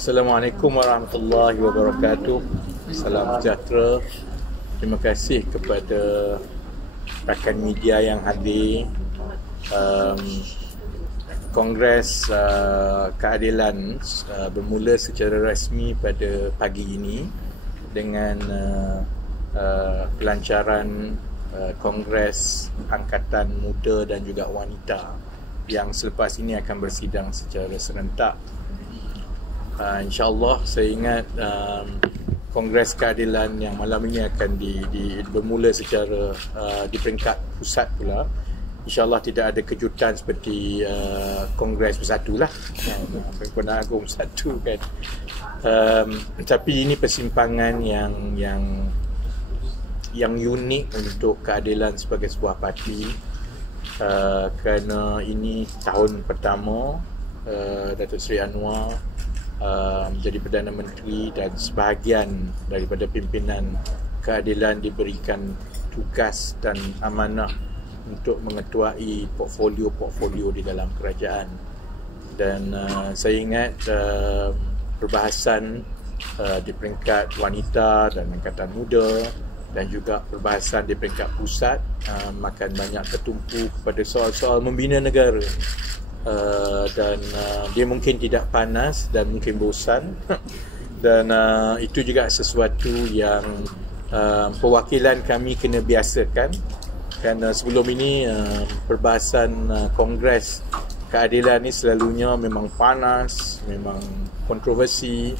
Assalamualaikum warahmatullahi wabarakatuh. Salam sejahtera. Terima kasih kepada rakan media yang hadir. Kongres keadilan bermula secara rasmi pada pagi ini dengan pelancaran Kongres Angkatan Muda dan juga Wanita yang selepas ini akan bersidang secara serentak. InsyaAllah saya ingat Kongres Keadilan yang malam ini akan bermula secara di peringkat pusat pula. InsyaAllah tidak ada kejutan seperti Kongres Bersatu lah, Perhimpunan Agung Bersatu kan. Tapi ini persimpangan yang unik untuk keadilan sebagai sebuah parti, kerana ini tahun pertama Datuk Seri Anwar menjadi Perdana Menteri dan sebahagian daripada pimpinan keadilan diberikan tugas dan amanah untuk mengetuai portfolio di dalam kerajaan. Dan saya ingat perbahasan di peringkat wanita dan angkatan muda dan juga perbahasan di peringkat pusat makan banyak tertumpu kepada soal-soal membina negara. Dan dia mungkin tidak panas dan mungkin bosan dan itu juga sesuatu yang perwakilan kami kena biasakan, kerana sebelum ini perbahasan Kongres Keadilan ini selalunya memang panas, memang kontroversi,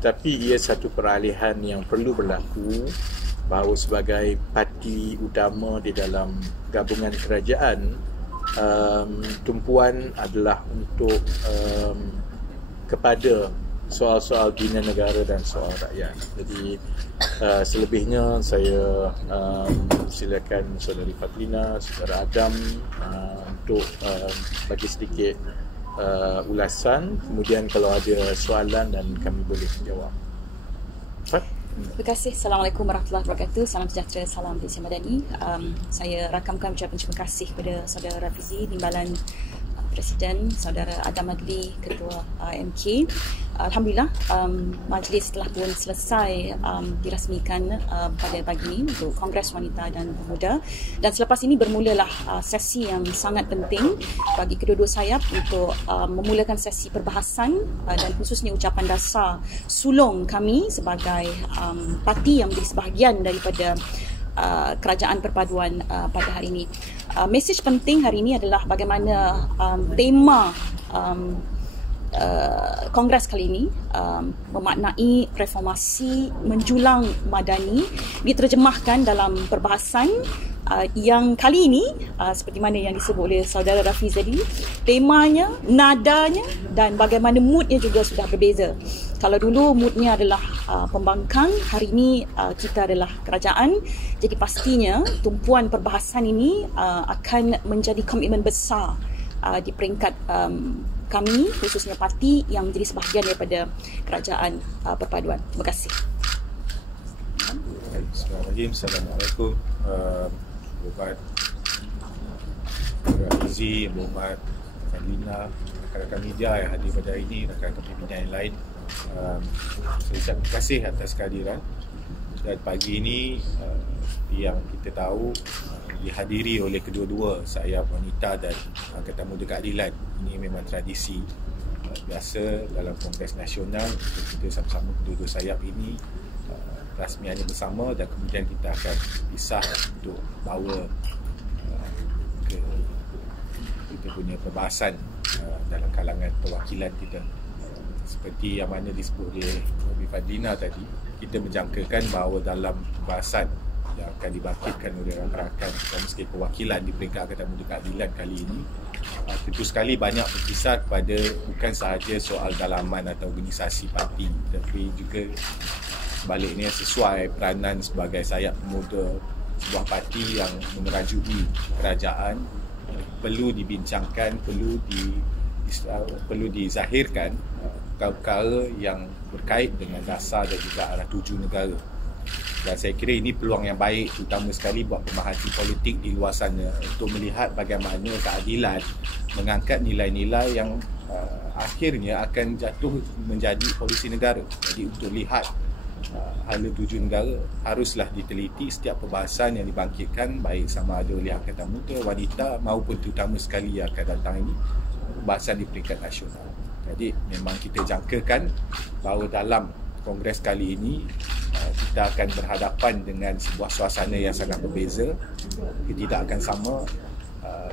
tapi ia satu peralihan yang perlu berlaku bahawa sebagai parti utama di dalam gabungan kerajaan, tumpuan adalah untuk kepada soal-soal bina negara dan soal rakyat. Jadi selebihnya saya silakan Saudari Fatlina, Saudara Adam untuk bagi sedikit ulasan, kemudian kalau ada soalan dan kami boleh jawab. Terima kasih. Assalamualaikum warahmatullahi wabarakatuh. Salam sejahtera, salam Malaysia Madani. Saya rakamkan ucapan terima kasih kepada Saudara Rafizi, Timbalan Presiden, Saudara Adam Adli, Ketua MK. Alhamdulillah, majlis telah pun selesai dirasmikan pada pagi ini untuk Kongres Wanita dan Pemuda, dan selepas ini bermulalah sesi yang sangat penting bagi kedua-dua sayap untuk memulakan sesi perbahasan dan khususnya ucapan dasar sulung kami sebagai parti yang menjadi sebahagian daripada kerajaan perpaduan pada hari ini. Mesej penting hari ini adalah bagaimana tema Kongres kali ini memaknai reformasi menjulang madani diterjemahkan dalam perbahasan yang kali ini seperti mana yang disebut oleh Saudara Rafiz tadi, temanya, nadanya dan bagaimana moodnya juga sudah berbeza. Kalau dulu moodnya adalah pembangkang, hari ini kita adalah kerajaan. Jadi pastinya tumpuan perbahasan ini akan menjadi komitmen besar di peringkat kami, khususnya parti yang menjadi sebahagian daripada kerajaan perpaduan. Terima kasih. Assalamualaikum. Berhormat Rafizi, berhormat Fatlina, rakan-rakan media yang hadir pada hari ini, rakan-rakan pimpinan yang lain. Saya ucap terima kasih atas kehadiran. Dan pagi ini yang kita tahu dihadiri oleh kedua-dua sayap wanita dan Angkatan Muda Keadilan. Ini memang tradisi biasa dalam Kongres Nasional. Kita sama-sama kedua-dua sayap ini rasmiannya bersama, dan kemudian kita akan pisah untuk bawa ke kita punya perbahasan dalam kalangan perwakilan kita. Seperti yang mana disebut oleh Ibu Fatlina tadi, kita menjangkakan bahawa dalam perbahasan yang akan dibangkitkan oleh rakan-rakan dan sekali perwakilan di peringkat Angkatan Muda Keadilan kali ini, tentu sekali banyak berkisar kepada bukan sahaja soal dalaman atau organisasi parti, tapi juga sebaliknya sesuai peranan sebagai sayap pemuda sebuah parti yang menerajui kerajaan, perlu dibincangkan, perlu dizahirkan perkara-perkara yang berkait dengan dasar dan juga arah tuju negara. Dan saya kira ini peluang yang baik terutama sekali buat pemerhati politik di luar sana untuk melihat bagaimana keadilan mengangkat nilai-nilai yang akhirnya akan jatuh menjadi polisi negara. Jadi untuk lihat hala tuju negara, haruslah diteliti setiap perbahasan yang dibangkitkan, baik sama ada oleh Angkatan Muda, wanita maupun terutama sekali yang akan datang ini, perbahasan di peringkat nasional. Jadi memang kita jangkakan bahawa dalam Kongres kali ini kita akan berhadapan dengan sebuah suasana yang sangat berbeza, tidak akan sama.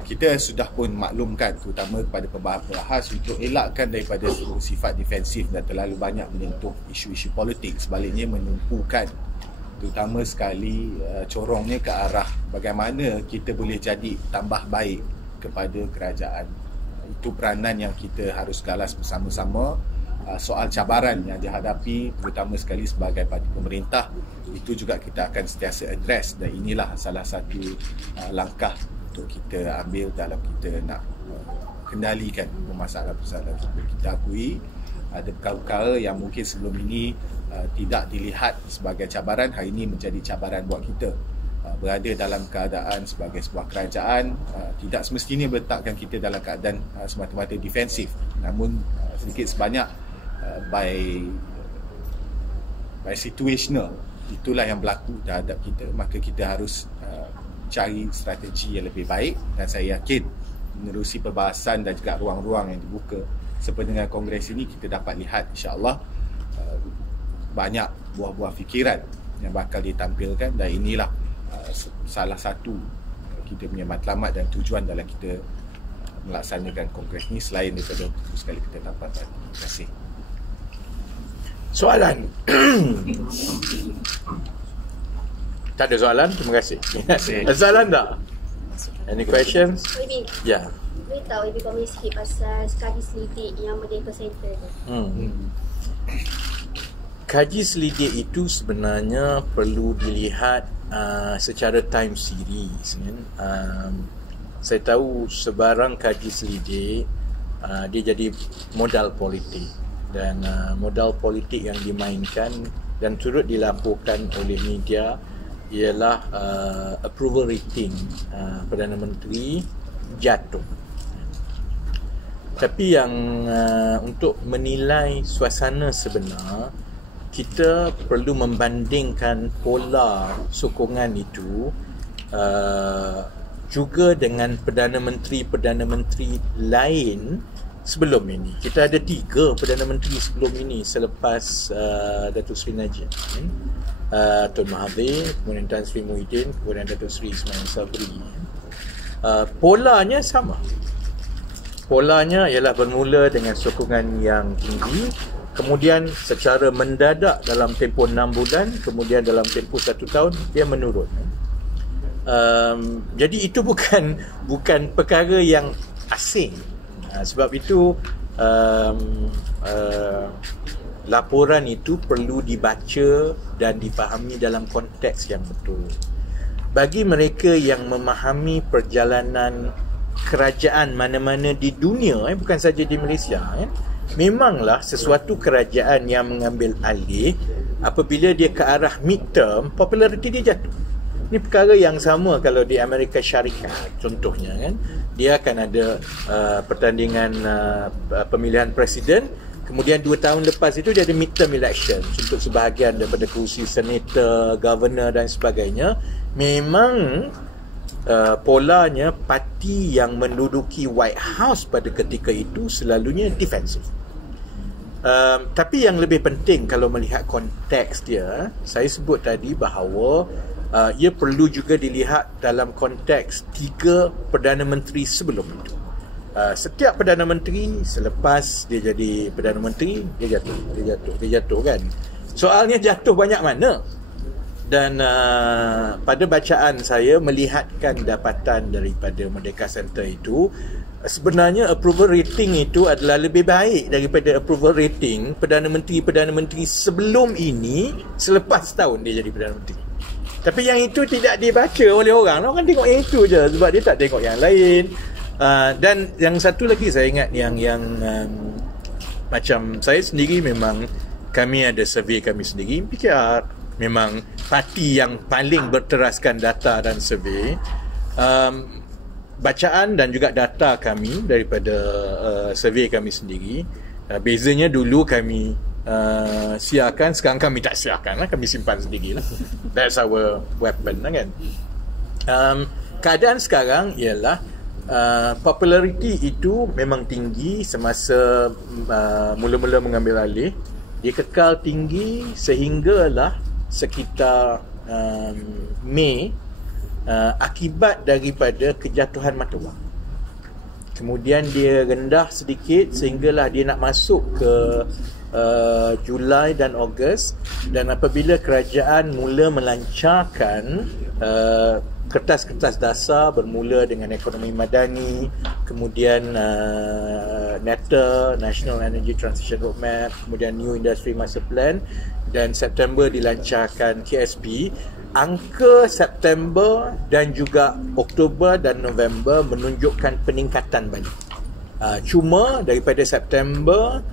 Kita sudah pun maklumkan terutama kepada pembahas untuk elakkan daripada sifat defensif dan terlalu banyak menyentuh isu-isu politik, sebaliknya menumpukan terutama sekali corongnya ke arah bagaimana kita boleh jadi tambah baik kepada kerajaan. Itu peranan yang kita harus galas bersama-sama. Soal cabaran yang dihadapi terutama sekali sebagai parti pemerintah, itu juga kita akan sentiasa address, dan inilah salah satu langkah untuk kita ambil dalam kita nak kendalikan permasalahan-permasalahan kita. Kita akui ada perkara-perkara yang mungkin sebelum ini tidak dilihat sebagai cabaran, hari ini menjadi cabaran buat kita. Berada dalam keadaan sebagai sebuah kerajaan tidak semestinya meletakkan kita dalam keadaan semata-mata defensif, namun sedikit sebanyak by situational, itulah yang berlaku terhadap kita. Maka kita harus cari strategi yang lebih baik, dan saya yakin menerusi perbahasan dan juga ruang-ruang yang dibuka seperti dengan kongres ini, kita dapat lihat insya-Allah banyak buah-buah fikiran yang bakal ditampilkan, dan inilah salah satu kita punya matlamat dan tujuan dalam kita melaksanakan kongres ini, selain daripada sekali kita dapat. Terima kasih. Soalan? Tak ada soalan? Terima kasih. Ada soalan tak? Any questions? Ya. Boleh tahu lebih banyak sikit pasal kaji selidik yang Merdeka Center tu? Kaji selidik itu sebenarnya perlu dilihat secara time series, kan? Saya tahu sebarang kaji selidik dia jadi modal politik, dan modal politik yang dimainkan dan turut dilaporkan oleh media ialah approval rating Perdana Menteri jatuh. Tapi yang untuk menilai suasana sebenar, kita perlu membandingkan pola sokongan itu juga dengan Perdana Menteri lain sebelum ini. Kita ada 3 Perdana Menteri sebelum ini selepas Datuk Seri Najib, Tun Mahathir, kemudian Tan Sri Muhyiddin, kemudian Datuk Seri Ismail Sabri. Polanya sama. Polanya ialah bermula dengan sokongan yang tinggi, kemudian secara mendadak dalam tempoh 6 bulan, kemudian dalam tempoh 1 tahun dia menurun. Jadi itu bukan perkara yang asing. Sebab itu laporan itu perlu dibaca dan dipahami dalam konteks yang betul. Bagi mereka yang memahami perjalanan kerajaan mana-mana di dunia, bukan saja di Malaysia, memanglah sesuatu kerajaan yang mengambil alih, apabila dia ke arah midterm, populariti dia jatuh. Ini perkara yang sama kalau di Amerika Syarikat contohnya, kan. Dia akan ada pertandingan pemilihan presiden, kemudian 2 tahun lepas itu dia ada midterm election untuk sebahagian daripada kerusi senator, governor dan sebagainya. Memang polanya parti yang menduduki White House pada ketika itu selalunya defensif. Tapi yang lebih penting kalau melihat konteks dia, saya sebut tadi bahawa ia perlu juga dilihat dalam konteks 3 Perdana Menteri sebelum itu. Setiap Perdana Menteri selepas dia jadi Perdana Menteri, dia jatuh kan. Soalnya jatuh banyak mana? Dan pada bacaan saya melihatkan dapatan daripada Merdeka Center itu, sebenarnya approval rating itu adalah lebih baik daripada approval rating Perdana Menteri sebelum ini selepas tahun dia jadi Perdana Menteri. Tapi yang itu tidak dibaca oleh orang. Orang tengok yang itu je sebab dia tak tengok yang lain. Dan yang satu lagi saya ingat yang macam saya sendiri, memang kami ada survey kami sendiri, PKR memang parti yang paling berteraskan data dan survey. bacaan dan juga data kami daripada survey kami sendiri, bezanya dulu kami siarkan, sekarang kami tak siarkan lah, kami simpan sendiri lah. That's our weapon lah kan. Keadaan sekarang ialah popularity itu memang tinggi semasa mula-mula mengambil alih. Dia kekal tinggi sehinggalah sekitar Mei, akibat daripada kejatuhan mata wang. Kemudian dia rendah sedikit sehinggalah dia nak masuk ke Julai dan Ogos, dan apabila kerajaan mula melancarkan kertas-kertas dasar bermula dengan ekonomi madani, kemudian NETA, National Energy Transition Roadmap, kemudian New Industry Master Plan, dan September dilancarkan KSP. Angka September dan juga Oktober dan November menunjukkan peningkatan balik. Cuma daripada September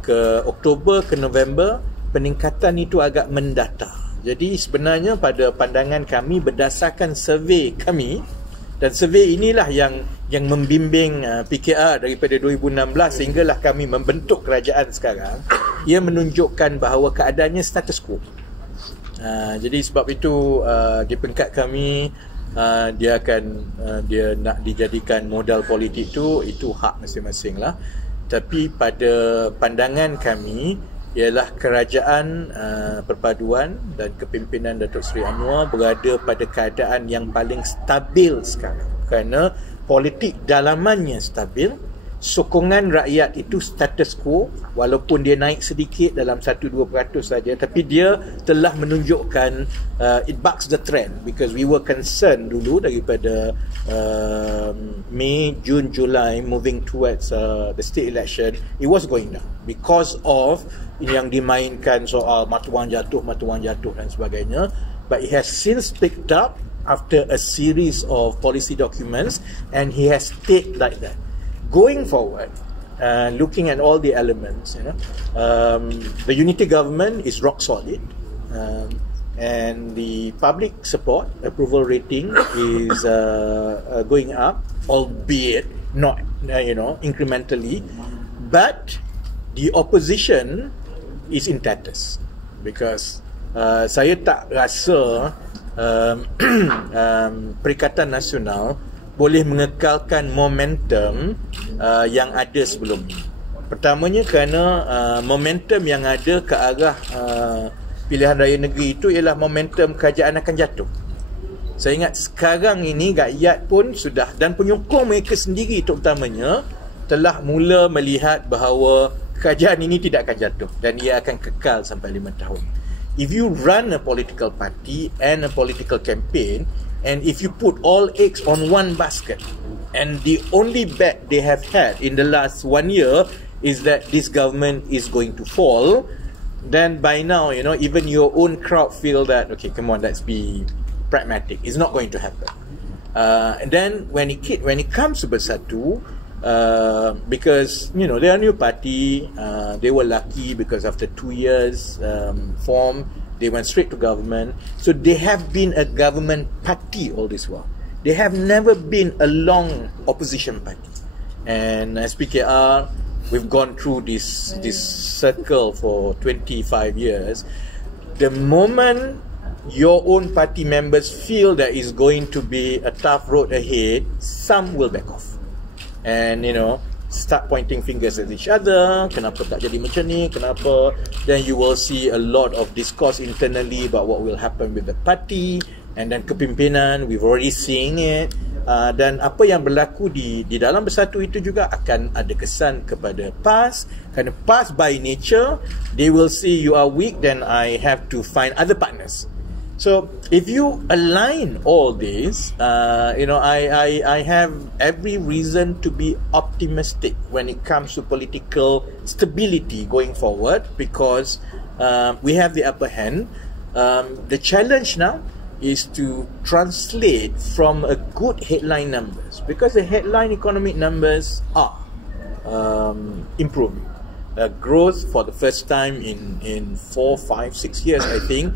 ke Oktober ke November, peningkatan itu agak mendatar. Jadi sebenarnya pada pandangan kami berdasarkan survey kami, dan survey inilah yang membimbing PKR daripada 2016 sehinggalah kami membentuk kerajaan sekarang, ia menunjukkan bahawa keadaannya status quo. Jadi sebab itu di peringkat kami, dia nak dijadikan modal politik itu hak masing-masing lah. Tapi pada pandangan kami ialah kerajaan perpaduan dan kepimpinan Datuk Seri Anwar berada pada keadaan yang paling stabil sekarang, kerana politik dalamannya stabil, sokongan rakyat itu status quo, walaupun dia naik sedikit dalam 1-2% saja, tapi dia telah menunjukkan it bucks the trend, because we were concerned dulu daripada Mei, June, July moving towards the state election, it was going down because of yang dimainkan soal mata wang jatuh dan sebagainya. But it has since picked up after a series of policy documents, and he has stayed like that. Going forward, looking at all the elements, the unity government is rock solid, and the public support approval rating is going up, albeit not incrementally, but the opposition is in tatters, because saya tak rasa Perikatan Nasional boleh mengekalkan momentum yang ada sebelum ini. Pertamanya kerana momentum yang ada ke arah pilihan raya negeri itu ialah momentum kerajaan akan jatuh. Saya ingat sekarang ini rakyat pun sudah, dan penyokong mereka sendiri terutamanya, telah mula melihat bahawa kerajaan ini tidak akan jatuh dan ia akan kekal sampai 5 tahun. If you run a political party and a political campaign, and if you put all eggs on one basket, and the only bet they have had in the last 1 year is that this government is going to fall, then by now, even your own crowd feel that, okay, come on, let's be pragmatic. It's not going to happen. And then when it comes to Bersatu, because they are a new party, they were lucky because after 2 years form, they went straight to government. So they have been a government party all this while. They have never been a long opposition party. And as PKR, we've gone through this circle for 25 years. The moment your own party members feel that it's going to be a tough road ahead, some will back off. And start pointing fingers at each other. Kenapa tak jadi macam ni? Kenapa? Then you will see a lot of discourse internally about what will happen with the party, and then kepimpinan, we've already seen it. Dan apa yang berlaku di dalam Bersatu itu juga akan ada kesan kepada PAS, kerana PAS by nature, they will see you are weak, then I have to find other partners. So if you align all this, I have every reason to be optimistic when it comes to political stability going forward, because we have the upper hand. The challenge now is to translate from a good headline numbers, because the headline economic numbers are improving. Growth for the first time in 4, 5, 6 years, I think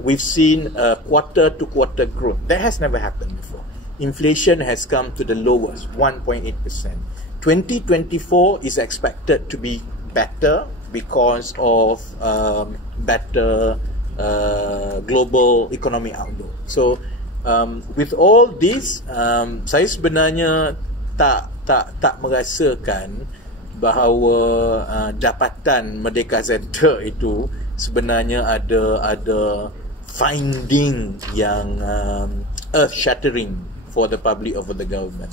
we've seen quarter-to-quarter growth. That has never happened before. inflation has come to the lowest, 1.8%. 2024 is expected to be better because of better global economic outlook. So with all this, saya sebenarnya tak merasakan bahawa dapatan Merdeka Center itu sebenarnya ada finding yang earth shattering for the public or for the government.